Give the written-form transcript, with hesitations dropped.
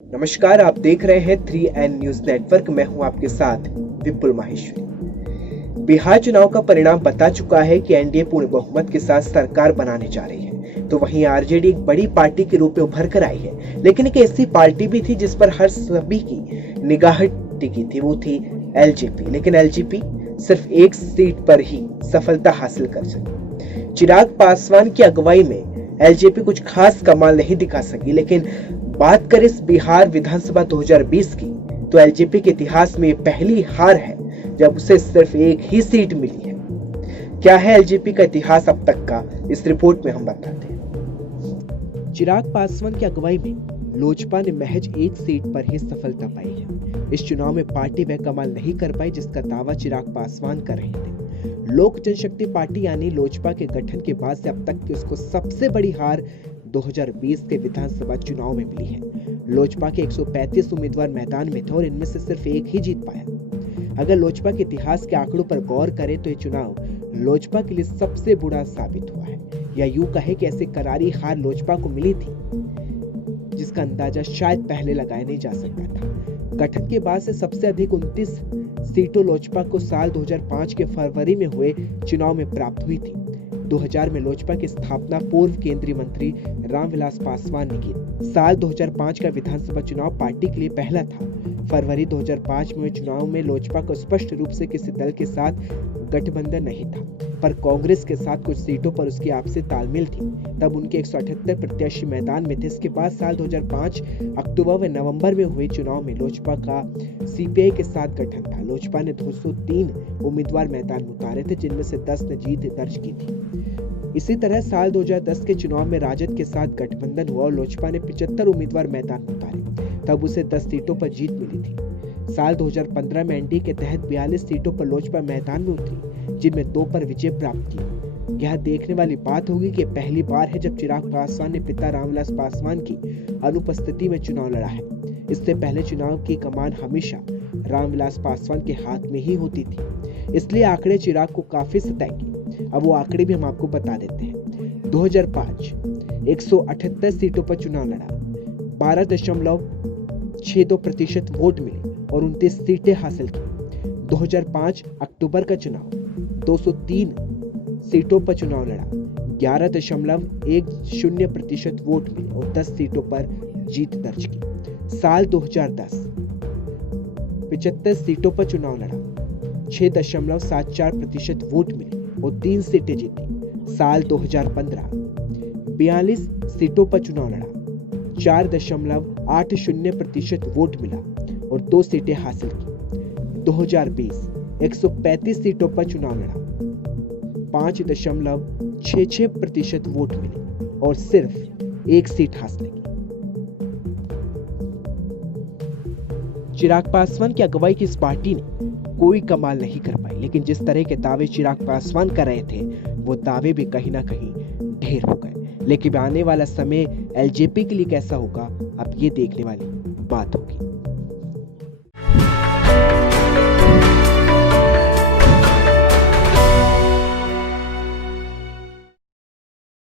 नमस्कार, आप देख रहे हैं 3N न्यूज नेटवर्क। मैं हूं आपके साथ विपुल माहेश्वरी। बिहार चुनाव का परिणाम बता चुका है कि एनडीए पूर्ण बहुमत के साथ सरकार बनाने जा रही है। तो वहीं आरजेडी एक बड़ी पार्टी के रूप में उभर कर आई है, लेकिन एक ऐसी पार्टी भी थी जिस पर हर सभी की निगाह टिकी थी, वो थी एलजेपी। लेकिन एलजेपी सिर्फ एक सीट पर ही सफलता हासिल कर सकी। चिराग पासवान की अगुवाई में एलजेपी कुछ खास कमाल नहीं दिखा सकी, लेकिन बात करें इस बिहार विधानसभा 2020 की, तो एलजेपी के इतिहास में पहली हार है जब उसे सिर्फ एक ही सीट मिली है। क्या है एलजेपी का इतिहास अब तक का, इस रिपोर्ट में हम बताते हैं। चिराग पासवान की अगुवाई में लोजपा ने महज एक सीट पर ही सफलता पाई है। इस चुनाव में पार्टी वह कमाल नहीं कर पाई जिसका दावा चिराग पासवान कर रहे थे। लोक जनशक्ति पार्टी यानी लोजपा के गठन के बाद से अब तक की उसको सबसे बड़ी हार 2020 के विधानसभा चुनाव में मिली है। लोजपा के 135 उम्मीदवार मैदान में थे और इनमें से सिर्फ एक ही जीत पाया। अगर लोजपा के इतिहास के आंकड़ों पर गौर करें तो ये चुनाव लोजपा के लिए सबसे बुरा साबित हुआ है, या यूं कहे कि ऐसी करारी हार लोजपा को मिली थी जिसका अंदाजा शायद पहले लगाया नहीं जा सकता था। गठन के बाद से सबसे अधिक 29 सीटों लोजपा को साल 2005 के फरवरी में हुए चुनाव में प्राप्त हुई थी। 2000 में लोजपा की स्थापना पूर्व केंद्रीय मंत्री रामविलास पासवान ने की। साल 2005 का विधानसभा चुनाव पार्टी के लिए पहला था। फरवरी 2005 में हुए चुनाव में लोजपा को स्पष्ट रूप से किसी दल के साथ गठबंधन नहीं था, पर कांग्रेस के साथ कुछ सीटों पर उसकी आपसी तालमेल थी। तब उनके 178 प्रत्याशी मैदान में थे। इसके बाद साल 2005 अक्टूबर व नवंबर में हुए चुनाव में लोजपा का सीपीआई के साथ गठन था। लोजपा ने 203 उम्मीदवार मैदान में उतारे थे, जिनमें से 10 ने जीत दर्ज की थी। इसी तरह साल 2010 के चुनाव में राजद के साथ गठबंधन हुआ और लोजपा ने 75 उम्मीदवार मैदान में उतारे। तब उसे 10 सीटों पर जीत मिली थी। साल 2015 में एनडीए के तहत 42 सीटों पर लोजपा मैदान में उतरी, जिनमें 2 पर विजय प्राप्त की। यह देखने वाली बात होगी कि पहली बार है जब चिराग पासवान ने पिता रामविलास पासवान की अनुपस्थिति में चुनाव लड़ा है। इससे पहले चुनाव की कमान हमेशा रामविलास पासवान के हाथ में ही होती थी, इसलिए आंकड़े चिराग को काफी सताएंगे। अब वो आंकड़े भी हम आपको बता देते हैं। 2005 178 सीटों पर चुनाव लड़ा, 12.62% वोट मिले और 29 सीटें हासिल की। 2005 अक्टूबर का चुनाव 203 सीटों पर चुनाव लड़ा, 11.10% वोट मिले और 10 सीटों पर जीत दर्ज की। साल 2010 75 सीटों पर चुनाव लड़ा, 6.74% वोट मिले और 3 सीटें जीती। साल 2015 42 सीटों पर चुनाव लड़ा, 4.80% वोट मिला और 2 सीटें हासिल की। 2020 135 सीटों पर चुनाव लड़ा, 5.66% वोट मिले और सिर्फ 1 सीट हासिल की। चिराग पासवान की अगुवाई की इस पार्टी ने कोई कमाल नहीं कर पाई, लेकिन जिस तरह के दावे चिराग पासवान कर रहे थे वो दावे भी कहीं ना कहीं ढेर हो गए। लेकिन आने वाला समय एलजेपी के लिए कैसा होगा, अब ये देखने वाली बात होगी।